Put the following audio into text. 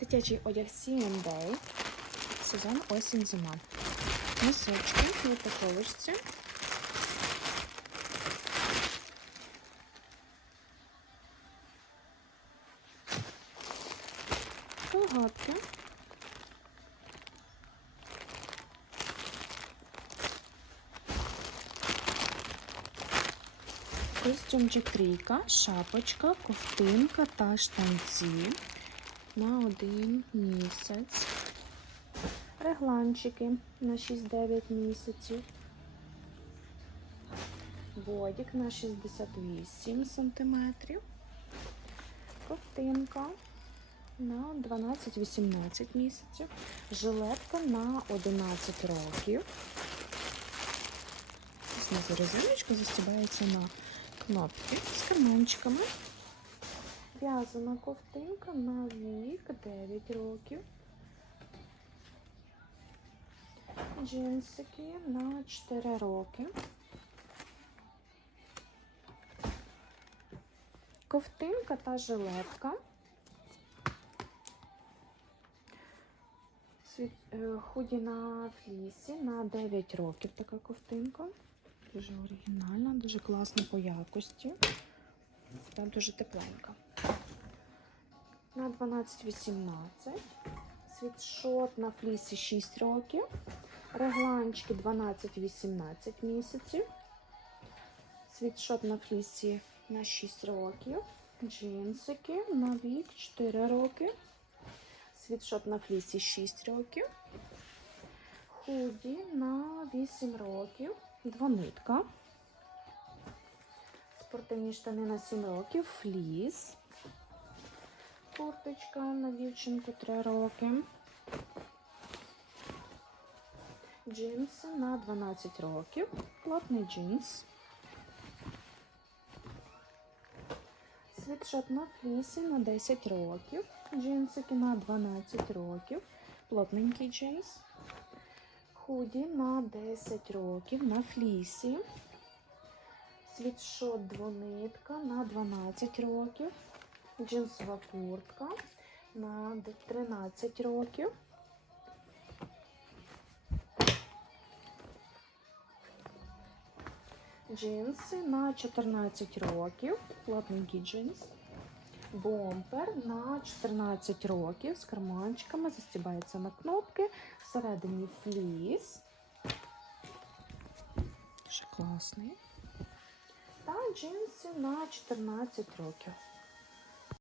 Дитячий одяг C&A. Сезон осінь-зима. Носочки в упаковочці. Колготки. Костюмчик трійка, шапочка, ковтинка та штанці на один місяць. Регланчики на 6-9 місяців. Бодік на 68 сантиметрів. Ковтинка на 12-18 місяців. Жилетка на 11 років. Знизу резиночка застібається на кнопки з карманчиками. В'язана ковтинка на вік 9 років. Джинсики на 4 роки. Ковтинка та жилетка. Е, худі на флісі на 9 років така ковтинка. Дуже оригінальна, дуже класна по якості. Та дуже тепленька. На 12-18. Світшот на флісі 6 років. Регланчики 12-18 місяців. Світшот на флісі на 6 років. Джинсики на вік 4 роки. Світшот на флісі 6 років. Худі на 8 років. Двонитка. Спортивні штани на 7 років. Фліс. Курточка на дівчинку 3 роки. Джинси на 12 років. Плотний джинс. Світшот на флісі на 10 років. Джинсики на 12 років. Плотненький джинс. Худі на 10 років на флісі. Світшот двонитка на 12 років. Джинсова куртка на 13 років. Джинси на 14 років. Плотненький джинс. Бомпер на 14 років з карманчиками, застібається на кнопки. Всередині фліс. Дуже класний. Та джинси на 14 років.